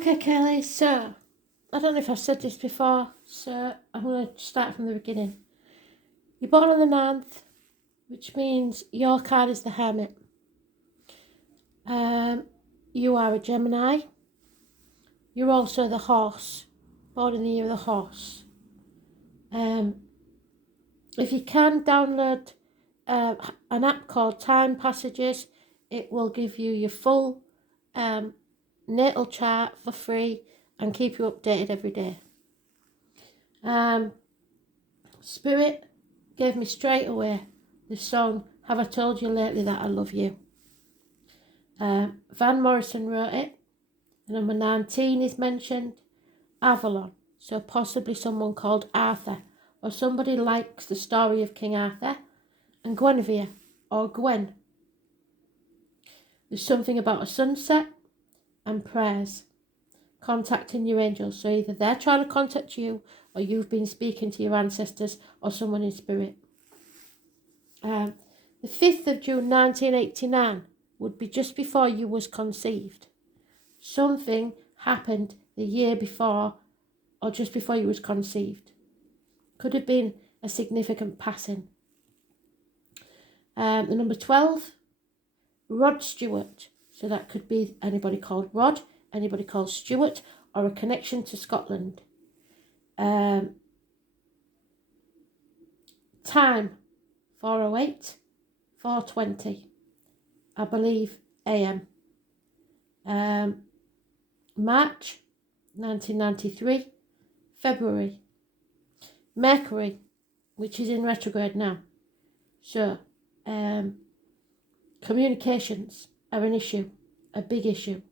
Okay, Kelly, so I don't know if I've said this before, so I'm going to start from the beginning. You're born on the 9th, which means your card is the Hermit. You are a Gemini. You're also the Horse, born in the year of the Horse. If you can download an app called Time Passages, it will give you your full natal chart for free and keep you updated every day. Spirit gave me straight away the song Have I Told You Lately That I Love You. Van Morrison wrote it. Number 19 is mentioned. Avalon, so possibly someone called Arthur, or somebody likes the story of King Arthur. And Guinevere, or Gwen. There's something about a sunset and prayers, contacting your angels. So either they're trying to contact you, or you've been speaking to your ancestors, or someone in spirit. The 5th of June 1989 would be just before you was conceived. Something happened the year before, or just before you was conceived. Could have been a significant passing. The number 12, Rod Stewart. So that could be anybody called Rod, anybody called Stewart, or a connection to Scotland. Time, 4:08, 4:20, I believe, AM. March, 1993, February. Mercury, which is in retrograde now. So, communications are an issue, a big issue.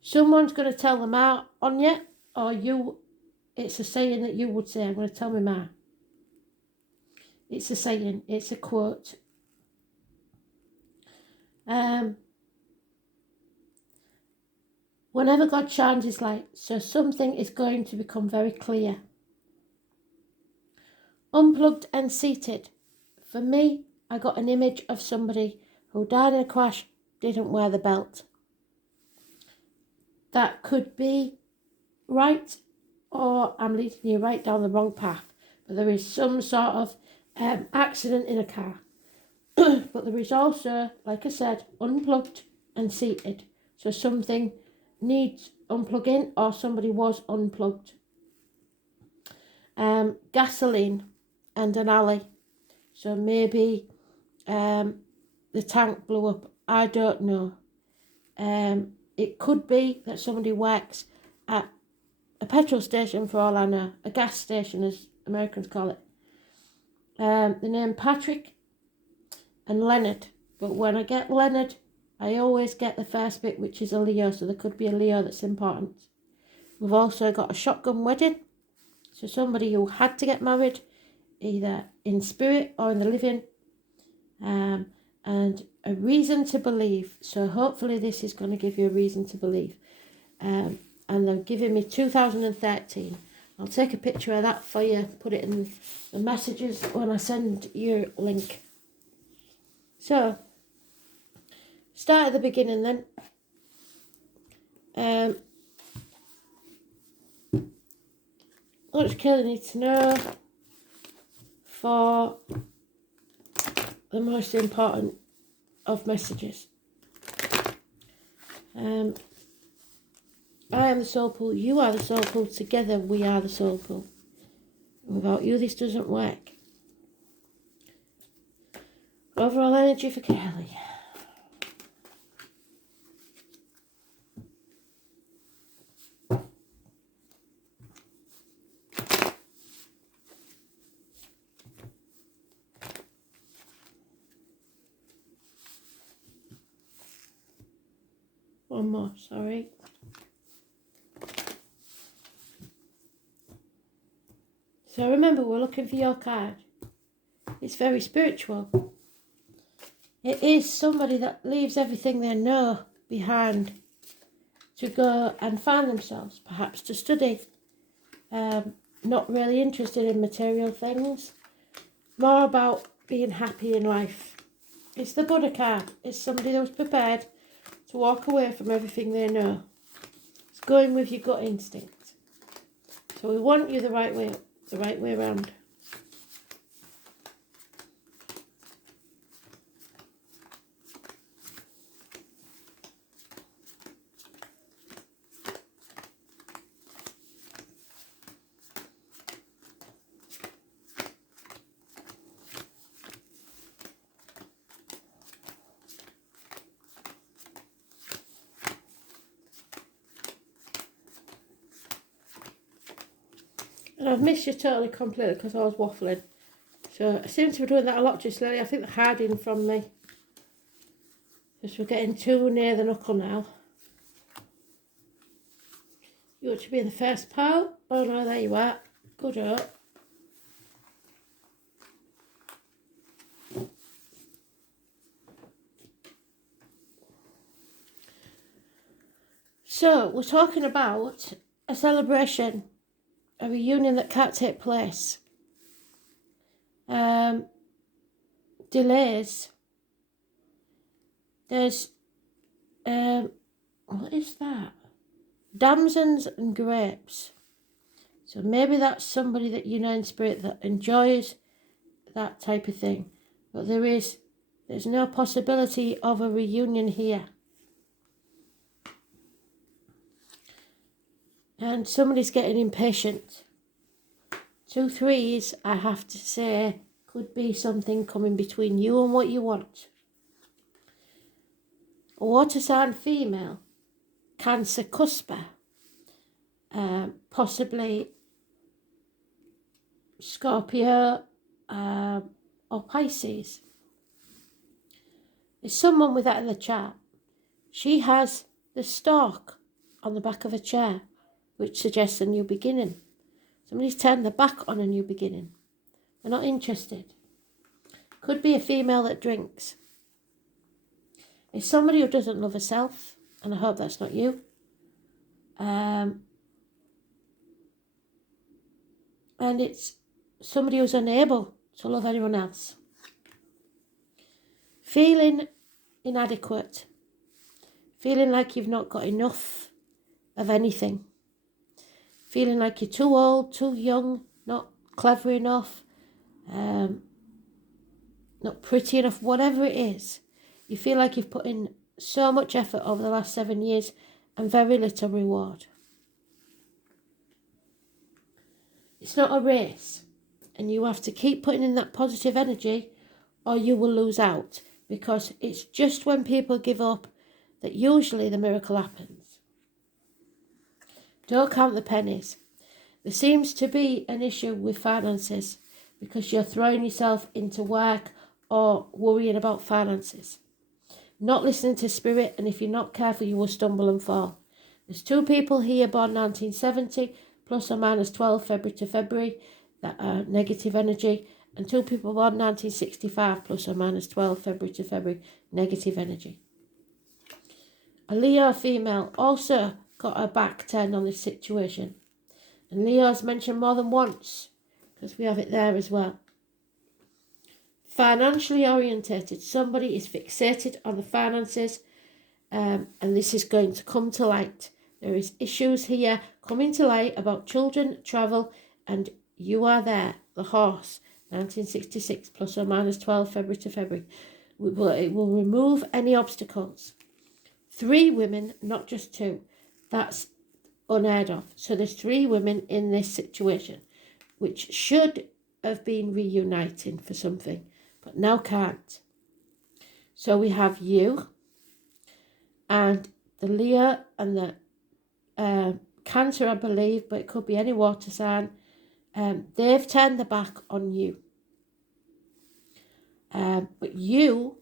Someone's going to tell them out on you, or you, it's a saying that you would say, I'm going to tell my ma. It's a saying, it's a quote. Whenever God shines his light, so something is going to become very clear. Unplugged and seated. For me, I got an image of somebody who died in a crash, didn't wear the belt. That could be right, or I'm leading you right down the wrong path. But there is some sort of accident in a car. But there is also, like I said, unplugged and seated. So something needs unplugging, or somebody was unplugged. Gasoline and an alley. So maybe the tank blew up. I don't know. It could be that somebody works at a petrol station, for all I know. A gas station, as Americans call it. The name Patrick and Leonard. But when I get Leonard, I always get the first bit, which is a Leo. So there could be a Leo that's important. We've also got a shotgun wedding. So somebody who had to get married, either in spirit or in the living. And a reason to believe. So hopefully this is going to give you a reason to believe. And they're giving me 2013. I'll take a picture of that for you, put it in the messages when I send your link. So, start at the beginning then. What does Kelly need to know for the most important of messages? I am the soul pool, you are the soul pool, together we are the soul pool. Without you this doesn't work. Overall energy for Kelly. One more, sorry. So remember, we're looking for your card. It's very spiritual. It is somebody that leaves everything they know behind to go and find themselves, perhaps to study. Not really interested in material things. More about being happy in life. It's the Buddha card. It's somebody that was prepared to walk away from everything they know It's going with your gut instinct. So we want you the right way around. And I've missed you totally completely because I was waffling. So I seem to be doing that a lot just lately. I think they're hiding from me. Because we're getting too near the knuckle now. You ought to be the first pal. Oh no, there you are. Good up. So we're talking about a celebration, a reunion that can't take place. Delays. There's what is that? Damsons and grapes. So maybe that's somebody that you know in spirit that enjoys that type of thing. But there's no possibility of a reunion here. And somebody's getting impatient. 2 3s, I have to say, could be something coming between you and what you want. A water sign female, Cancer cusper, possibly Scorpio or Pisces. There's someone with that in the chart. She has the stork on the back of a chair, which suggests a new beginning. Somebody's turned their back on a new beginning. They're not interested. Could be a female that drinks. It's somebody who doesn't love herself, and I hope that's not you. And it's somebody who's unable to love anyone else. Feeling inadequate. Feeling like you've not got enough of anything. Feeling like you're too old, too young, not clever enough, not pretty enough, whatever it is. You feel like you've put in so much effort over the last 7 years and very little reward. It's not a race, and you have to keep putting in that positive energy or you will lose out, because it's just when people give up that usually the miracle happens. Don't count the pennies. There seems to be an issue with finances because you're throwing yourself into work or worrying about finances. Not listening to spirit, and if you're not careful, you will stumble and fall. There's 2 people here born 1970, plus or minus 12 February to February, that are negative energy, and 2 people born 1965, plus or minus 12 February to February, negative energy. A Leo female also got her back turned on this situation. And Leo's mentioned more than once, because we have it there as well. Financially orientated. Somebody is fixated on the finances, and this is going to come to light. There is issues here coming to light about children, travel, and you are there, the horse, 1966, plus or minus 12 February to February. It will remove any obstacles. 3 women, not just 2. That's unheard of. So there's 3 women in this situation, which should have been reuniting for something, but now can't. So we have you and the Leo and the Cancer, I believe, but it could be any water sign. They've turned their back on you. But you,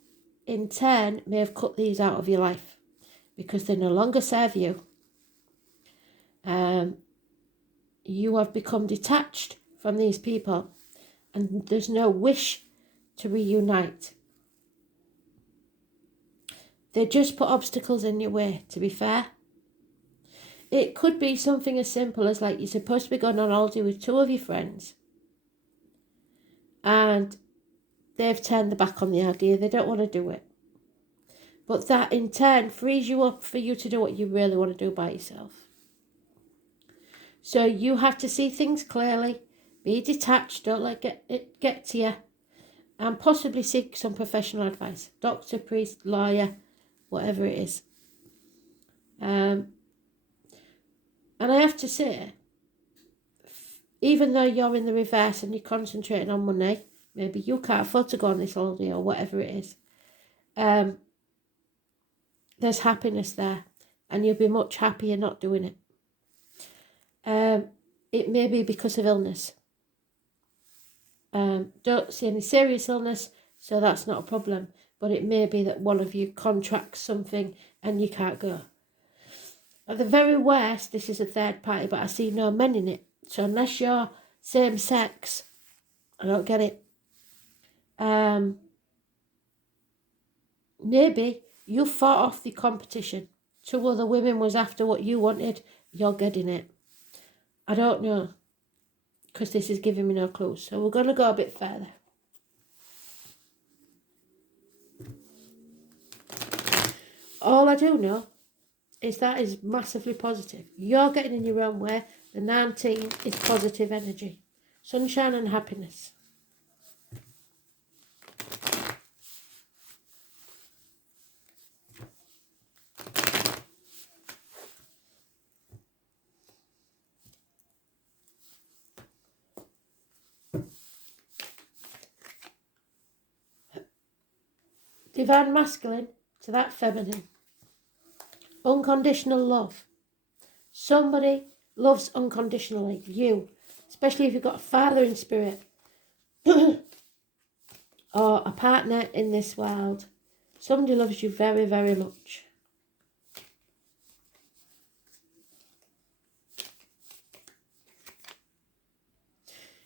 in turn, may have cut these out of your life because they no longer serve you. You have become detached from these people and there's no wish to reunite. They just put obstacles in your way, to be fair. It could be something as simple as like you're supposed to be going on holiday with 2 of your friends and they've turned their back on the idea. They don't want to do it. But that in turn frees you up for you to do what you really want to do by yourself. So you have to see things clearly, be detached, don't let it get to you, and possibly seek some professional advice. Doctor, priest, lawyer, whatever it is. And I have to say, even though you're in the reverse and you're concentrating on money, maybe you can't afford to go on this holiday or whatever it is, there's happiness there, and you'll be much happier not doing it. It may be because of illness. Don't see any serious illness, so that's not a problem. But it may be that one of you contracts something and you can't go. At the very worst, this is a third party, but I see no men in it. So unless you're same sex, I don't get it. Maybe you fought off the competition. Two other women was after what you wanted. You're getting it. I don't know, because this is giving me no clues. So we're going to go a bit further. All I do know is that is massively positive. You're getting in your own way. The 19 is positive energy. Sunshine and happiness. Divine masculine to that feminine. Unconditional love. Somebody loves unconditionally. You. Especially if you've got a father in spirit. Or a partner in this world. Somebody loves you very, very much.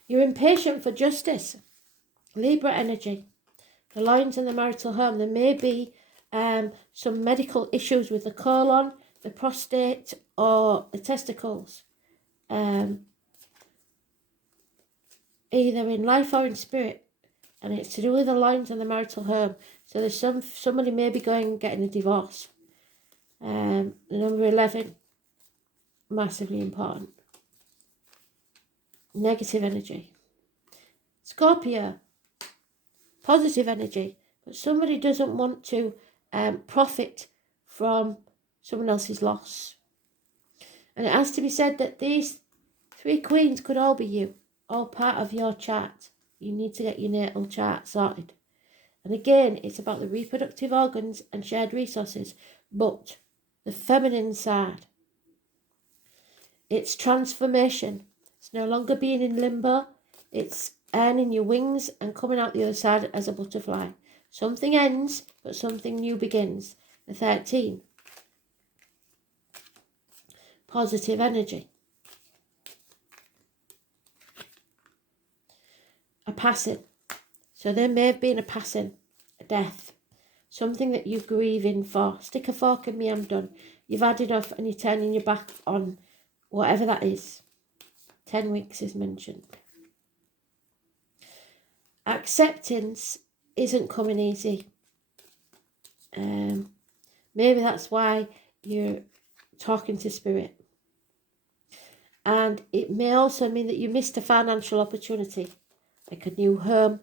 You're impatient for justice. Libra energy. The lines in the marital home. There may be some medical issues with the colon, the prostate, or the testicles. Either in life or in spirit. And it's to do with the lines in the marital home. So there's somebody may be getting a divorce. The number 11, massively important. Negative energy. Scorpio, positive energy. But somebody doesn't want to profit from someone else's loss. And it has to be said that these 3 queens could all be you, all part of your chart. You need to get your natal chart sorted. And again, it's about the reproductive organs and shared resources, but the feminine side. It's transformation. It's no longer being in limbo. It's earning your wings and coming out the other side as a butterfly. Something ends, but something new begins. The 13. Positive energy. A passing. So there may have been a passing, a death, something that you're grieving for. Stick a fork in me, I'm done. You've had enough and you're turning your back on whatever that is. 10 weeks is mentioned. Acceptance isn't coming easy. Maybe that's why you're talking to spirit. And it may also mean that you missed a financial opportunity, like a new home,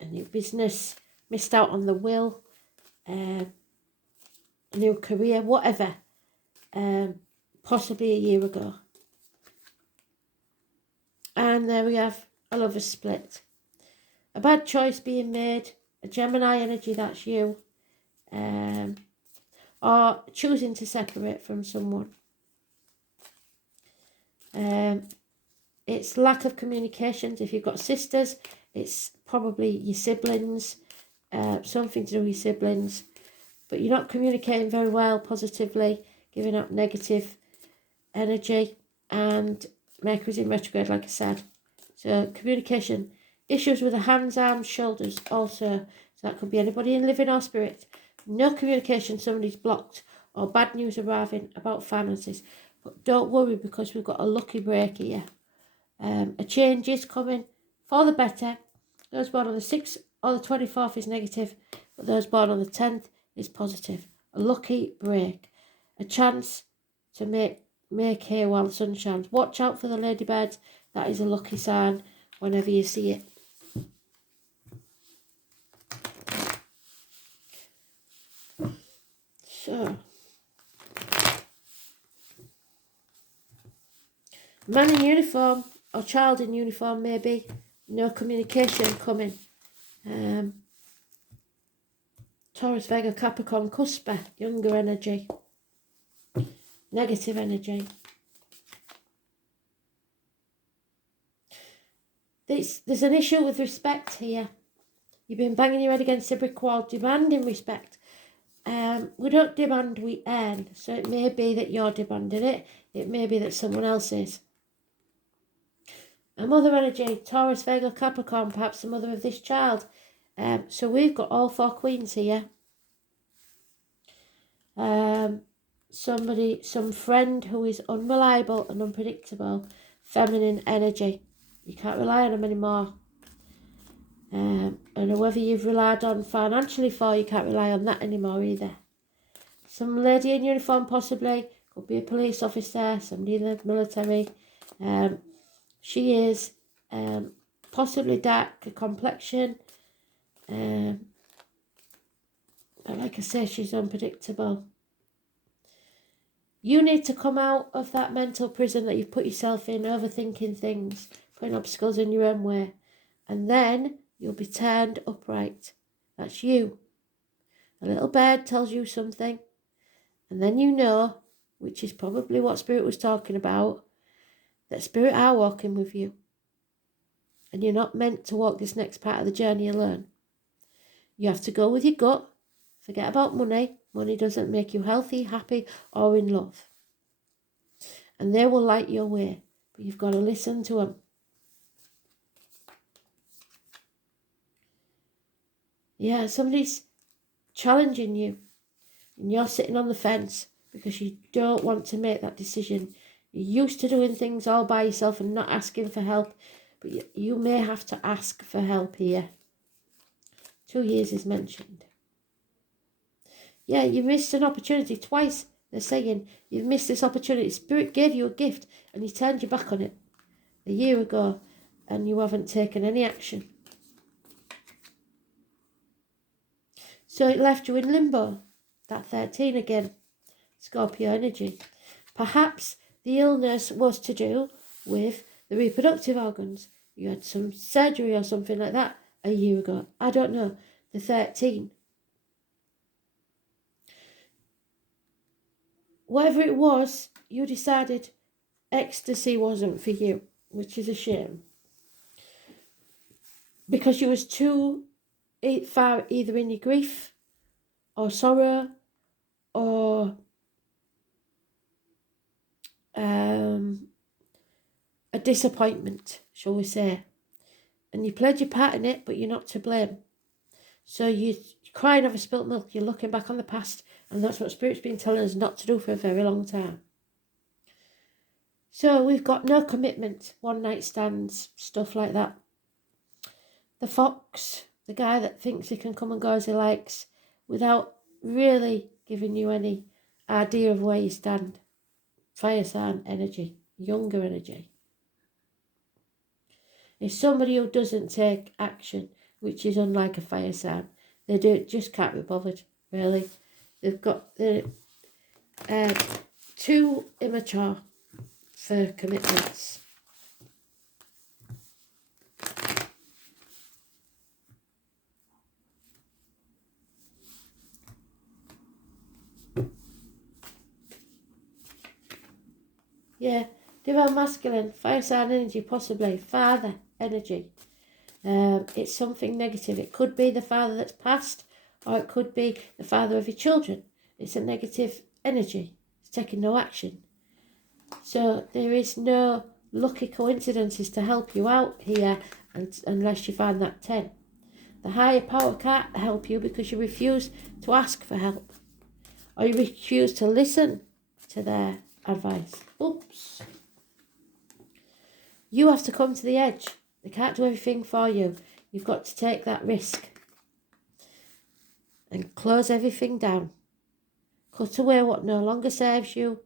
a new business, missed out on the will, a new career, whatever, possibly a year ago. And there we have a lover's split. A bad choice being made, a Gemini energy, that's you, or choosing to separate from someone. It's lack of communications. If you've got sisters, it's probably your siblings, something to do with your siblings, but you're not communicating very well positively, giving up negative energy, and Mercury's in retrograde, like I said. So communication, issues with the hands, arms, shoulders also. So that could be anybody in living or spirit. No communication, somebody's blocked, or bad news arriving about finances. But don't worry, because we've got a lucky break here. A change is coming for the better. Those born on the 6th or the 24th is negative, but those born on the 10th is positive. A lucky break. A chance to make make hay while the sun shines. Watch out for the ladybirds. That is a lucky sign whenever you see it. So, man in uniform or child in uniform maybe. No communication coming. Taurus, Vega, Capricorn, Cusper, younger energy. Negative energy. There's an issue with respect here. You've been banging your head against a brick wall, demanding respect. We don't demand, we earn. So it may be that you're demanding it. It may be that someone else is. A mother energy, Taurus, Virgo, Capricorn, perhaps the mother of this child. So we've got all 4 queens here. Some friend who is unreliable and unpredictable. Feminine energy. You can't rely on them anymore. And whoever you've relied on financially for, you can't rely on that anymore either. Some lady in uniform possibly, could be a police officer, somebody in the military. She is possibly dark complexion. But like I say, she's unpredictable. You need to come out of that mental prison that you've put yourself in, overthinking things, putting obstacles in your own way. And then you'll be turned upright. That's you. A little bird tells you something. And then you know, which is probably what Spirit was talking about, that Spirit are walking with you. And you're not meant to walk this next part of the journey alone. You have to go with your gut. Forget about money. Money doesn't make you healthy, happy, or in love. And they will light your way. But you've got to listen to them. Yeah, somebody's challenging you. And you're sitting on the fence because you don't want to make that decision. You're used to doing things all by yourself and not asking for help. But you may have to ask for help here. 2 years is mentioned. Yeah, you missed an opportunity twice. They're saying you've missed this opportunity. Spirit gave you a gift and you turned your back on it a year ago and you haven't taken any action. So it left you in limbo. That 13 again. Scorpio energy. Perhaps the illness was to do with the reproductive organs. You had some surgery or something like that a year ago. I don't know. The 13. Whatever it was, you decided ecstasy wasn't for you, which is a shame. Because you was too far either in your grief or sorrow or a disappointment, shall we say. And you played your part in it, but you're not to blame. So you're crying over spilt milk, you're looking back on the past, and that's what Spirit's been telling us not to do for a very long time. So we've got no commitment, one night stands, stuff like that. The fox, the guy that thinks he can come and go as he likes without really giving you any idea of where you stand. Fire sign energy, younger energy. It's somebody who doesn't take action, which is unlike a fire sign. They just can't be bothered, really. They're too immature for commitments. Yeah, divine masculine, fire sign energy, possibly father energy. It's something negative. It could be the father that's passed, or it could be the father of your children. It's a negative energy. It's taking no action. So there is no lucky coincidences to help you out here unless you find that 10. The higher power can't help you because you refuse to ask for help. Or you refuse to listen to their advice. Oops. You have to come to the edge. They can't do everything for you. You've got to take that risk. And close everything down. Cut away what no longer serves you.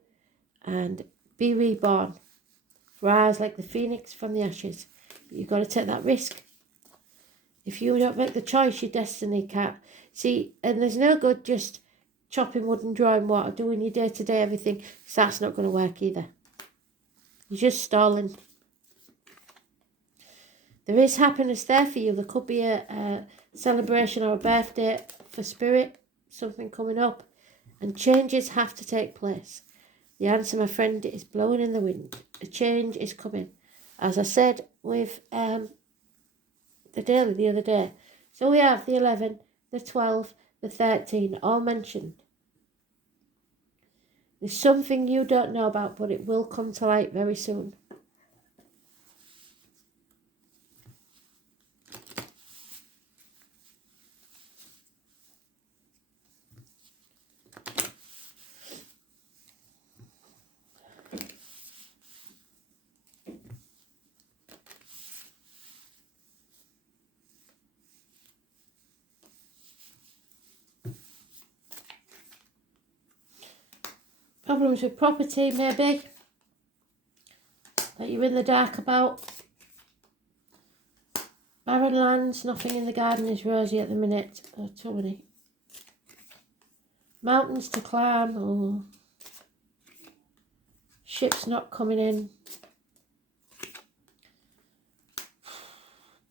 And be reborn, rise like the phoenix from the ashes. But you've got to take that risk. If you don't make the choice, your destiny can't. See, and there's no good just chopping wood and drawing water, doing your day-to-day everything, because that's not going to work either. You're just stalling. There is happiness there for you. There could be a celebration or a birthday for spirit, something coming up, and changes have to take place. The answer, my friend, is blowing in the wind. A change is coming. As I said with the daily the other day. So we have the 11, the 12, the 13, all mentioned. There's something you don't know about, but it will come to light very soon. Problems with property, maybe, that you're in the dark about. Barren lands, nothing in the garden is rosy at the minute. Oh, too many. Mountains to climb, oh. Ships not coming in.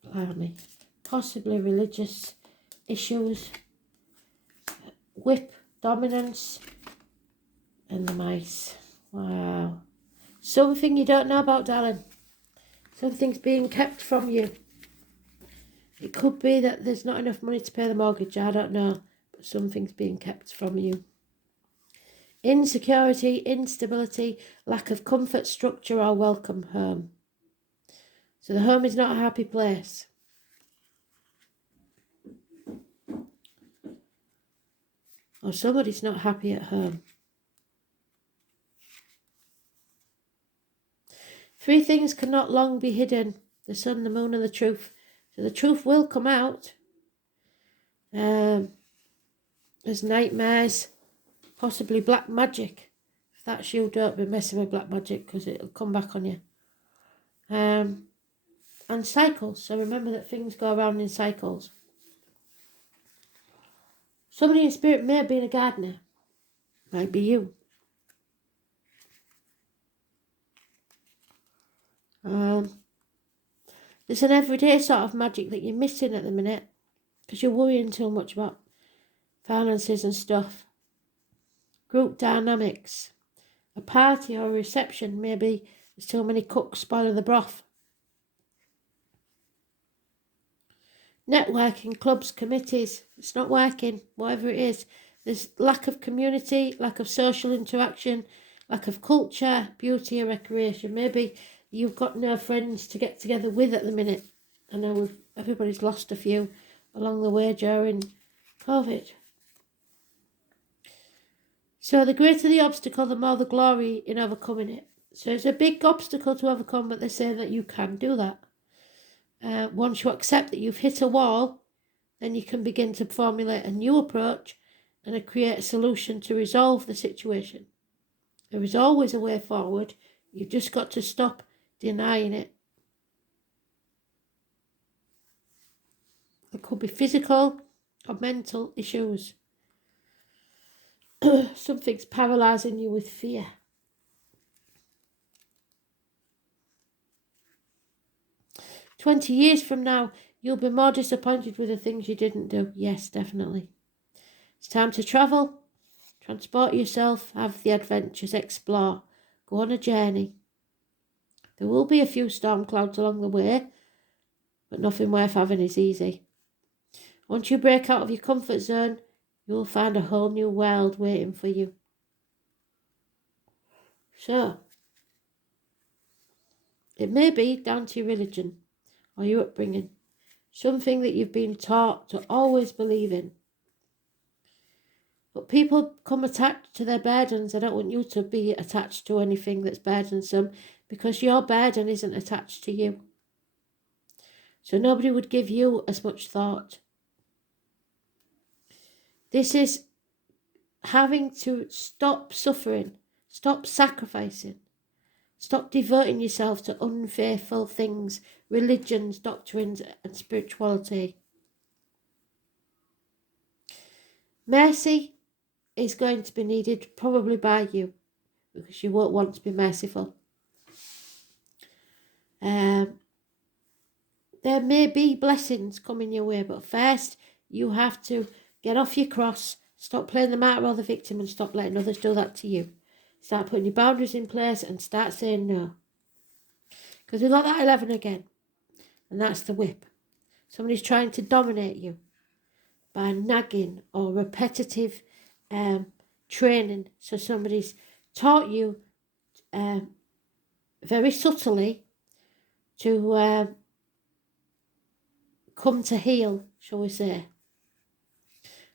Blimey. Possibly religious issues. Whip, dominance. And the mice. Wow. Something you don't know about, darling. Something's being kept from you. It could be that there's not enough money to pay the mortgage. I don't know. But something's being kept from you. Insecurity, instability, lack of comfort, structure, or welcome home. So the home is not a happy place. Or somebody's not happy at home. 3 things cannot long be hidden. The sun, the moon, and the truth. So the truth will come out. There's nightmares. Possibly black magic. If that's you, don't be messing with black magic because it'll come back on you. And cycles. So remember that things go around in cycles. Somebody in spirit may have been a gardener. Might be you. There's an everyday sort of magic that you're missing at the minute because you're worrying too much about finances and stuff. Group dynamics. A party or a reception, maybe there's too many cooks spoiling the broth. Networking, clubs, committees, it's not working, whatever it is. There's lack of community, lack of social interaction, lack of culture, beauty and recreation. Maybe you've got no friends to get together with at the minute. I know everybody's lost a few along the way during COVID. So the greater the obstacle, the more the glory in overcoming it. So it's a big obstacle to overcome, but they say that you can do that. Once you accept that you've hit a wall, then you can begin to formulate a new approach and create a solution to resolve the situation. There is always a way forward. You've just got to stop denying it. It could be physical or mental issues. Something's paralysing you with fear. "20 years from now, you'll be more disappointed with the things you didn't do." Yes, definitely. It's time to travel, transport yourself, have the adventures, explore, go on a journey. There will be a few storm clouds along the way, but nothing worth having is easy. Once you break out of your comfort zone, you'll find a whole new world waiting for you. So, it may be down to your religion or your upbringing, something that you've been taught to always believe in. But people come attached to their burdens. I don't want you to be attached to anything that's burdensome because your burden isn't attached to you. So nobody would give you as much thought. This is having to stop suffering, stop sacrificing, Stop devoting yourself to unfaithful things, religions, doctrines, and spirituality. Mercy is going to be needed probably by you, because you won't want to be merciful. There may be blessings coming your way, but first you have to get off your cross, stop playing the martyr or the victim, and stop letting others do that to you. Start putting your boundaries in place and start saying no. Because we've got that 11 again, and that's the whip. Somebody's trying to dominate you by nagging or repetitive training. So somebody's taught you very subtly to come to heel, shall we say,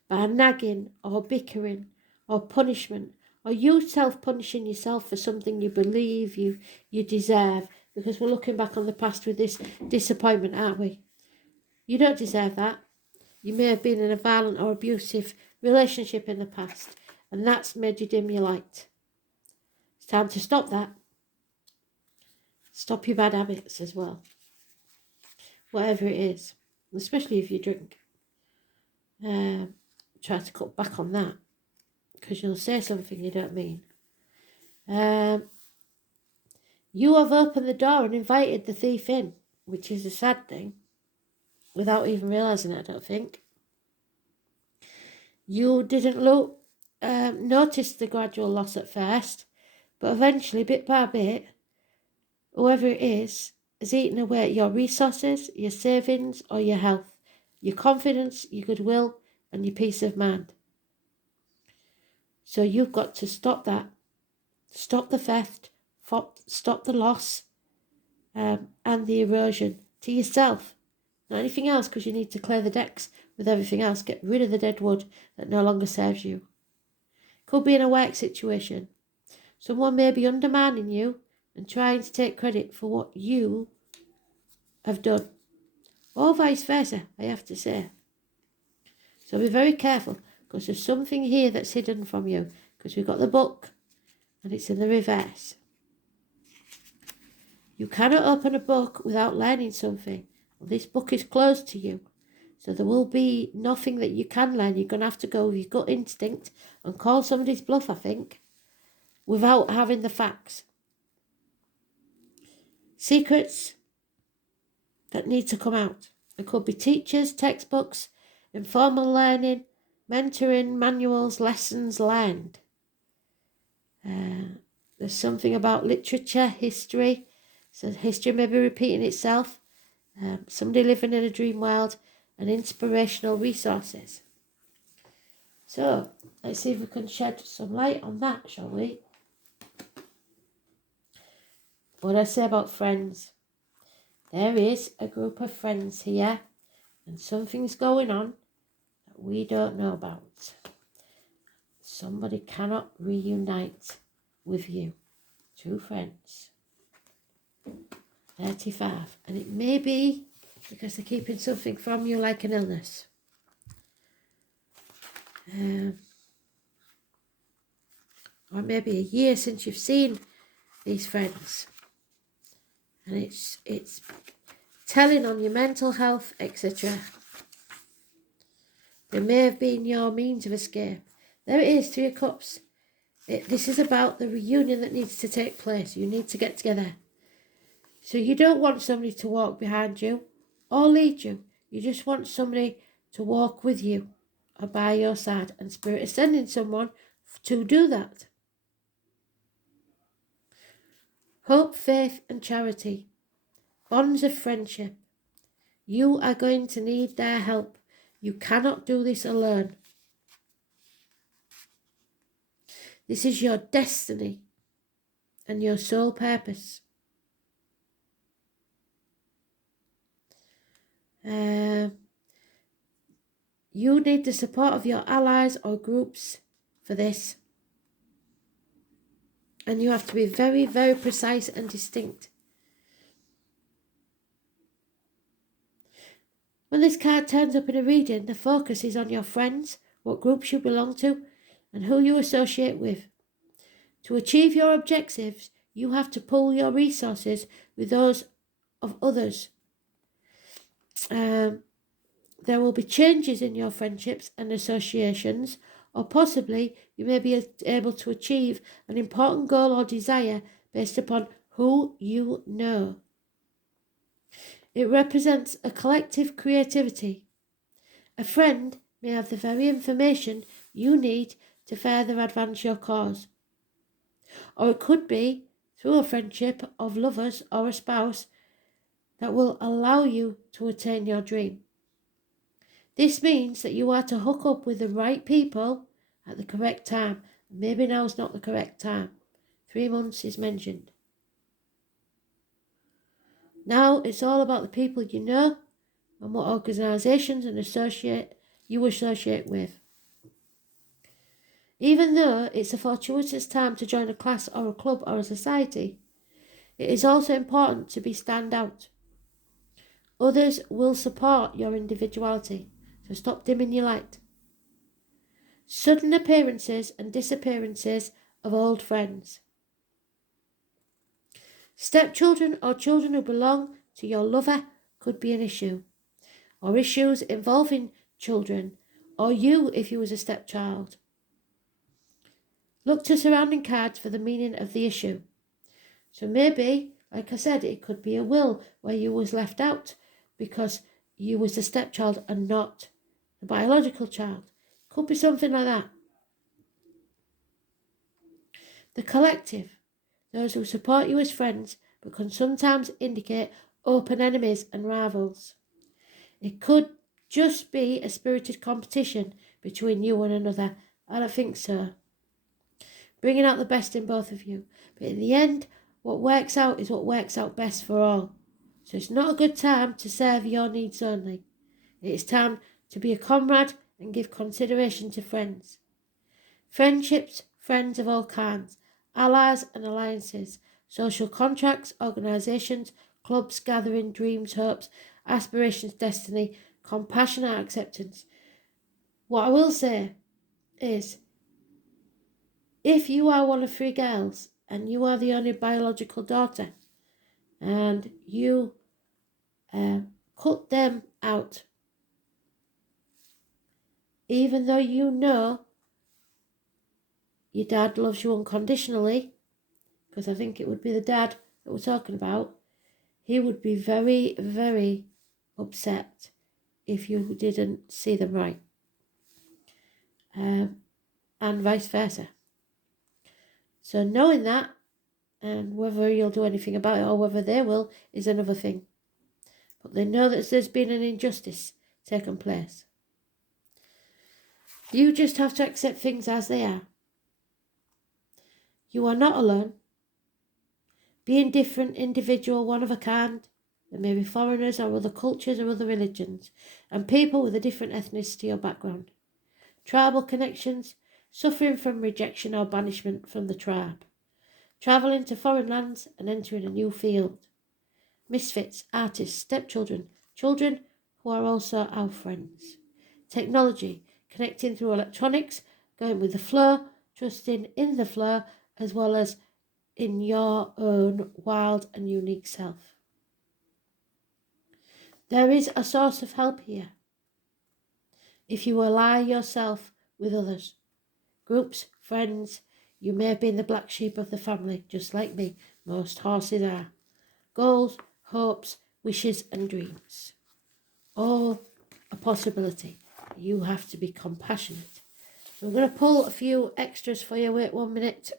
by nagging or bickering or punishment, or you self-punishing yourself for something you believe you deserve, because we're looking back on the past with this disappointment, aren't we? You don't deserve that. You may have been in a violent or abusive relationship in the past, and that's made you dim your light. It's time to stop that. Stop your bad habits as well. Whatever it is, especially if you drink. Try to cut back on that, because you'll say something you don't mean. You have opened the door and invited the thief in, which is a sad thing, without even realising it, I don't think. You didn't notice the gradual loss at first, but eventually, bit by bit, whoever it is has eaten away at your resources, your savings, or your health, your confidence, your goodwill, and your peace of mind. So you've got to stop that. Stop the theft, stop the loss, and the erosion to yourself. Not anything else, because you need to clear the decks with everything else. Get rid of the dead wood that no longer serves you. Could be in a work situation. Someone may be undermining you and trying to take credit for what you have done. Or vice versa, I have to say. So be very careful, because there's something here that's hidden from you. Because we've got the book, and it's in the reverse. You cannot open a book without learning something. Well, this book is closed to you. So there will be nothing that you can learn. You're going to have to go with your gut instinct and call somebody's bluff, I think, without having the facts. Secrets that need to come out. It could be teachers, textbooks, informal learning, mentoring, manuals, lessons learned. There's something about literature, history. So history may be repeating itself. Somebody living in a dream world, and inspirational resources. So let's see if we can shed some light on that, shall we? What I say about friends. There is a group of friends here, and something's going on that we don't know about. Somebody cannot reunite with you. Two friends. 35. And it may be because they're keeping something from you, like an illness. Or maybe a year since you've seen these friends. And it's telling on your mental health, etc. They may have been your means of escape. There it is, 3 of Cups. This is about the reunion that needs to take place. You need to get together. So you don't want somebody to walk behind you or lead you. You just want somebody to walk with you or by your side. And Spirit is sending someone to do that. Hope, faith and charity. Bonds of friendship. You are going to need their help. You cannot do this alone. This is your destiny and your sole purpose. You need the support of your allies or groups for this. And you have to be very, very precise and distinct. When this card turns up in a reading, the focus is on your friends, what groups you belong to, and who you associate with. To achieve your objectives, you have to pool your resources with those of others. There will be changes in your friendships and associations, or possibly you may be able to achieve an important goal or desire based upon who you know. It represents a collective creativity. A friend may have the very information you need to further advance your cause. Or it could be through a friendship of lovers or a spouse that will allow you to attain your dream. This means that you are to hook up with the right people at the correct time. Maybe now is not the correct time. 3 months is mentioned. Now it's all about the people you know and what organisations and you associate with. Even though it's a fortuitous time to join a class or a club or a society, it is also important to be stand out. Others will support your individuality, so stop dimming your light. Sudden appearances and disappearances of old friends. Stepchildren or children who belong to your lover could be an issue, or issues involving children, or you if you was a stepchild. Look to surrounding cards for the meaning of the issue. So maybe, like I said, it could be a will where you was left out because you was the stepchild and not the biological child. Could be something like that. The collective, those who support you as friends, but can sometimes indicate open enemies and rivals. It could just be a spirited competition between you and another. I don't think so. Bringing out the best in both of you. But in the end, what works out is what works out best for all. So it's not a good time to serve your needs only. It is time to be a comrade and give consideration to friends. Friendships, friends of all kinds, allies and alliances, social contracts, organisations, clubs, gathering, dreams, hopes, aspirations, destiny, compassionate acceptance. What I will say is, if you are one of 3 girls and you are the only biological daughter and you cut them out, even though you know your dad loves you unconditionally, because I think it would be the dad that we're talking about, he would be very, very upset if you didn't see them right. And vice versa. So knowing that, and whether you'll do anything about it or whether they will, is another thing. But they know that there's been an injustice taken place. You just have to accept things as they are. You are not alone. Being different, individual, one of a kind. There may be foreigners or other cultures or other religions, and people with a different ethnicity or background. Tribal connections, suffering from rejection or banishment from the tribe. Travelling to foreign lands and entering a new field. Misfits, artists, stepchildren, children who are also our friends. Technology, connecting through electronics, going with the flow, trusting in the flow, as well as in your own wild and unique self. There is a source of help here. If you ally yourself with others, groups, friends, you may have been the black sheep of the family, just like me. Most horses are. Goals, hopes, wishes and dreams. All a possibility. You have to be compassionate. So I'm going to pull a few extras for you. Wait 1 minute.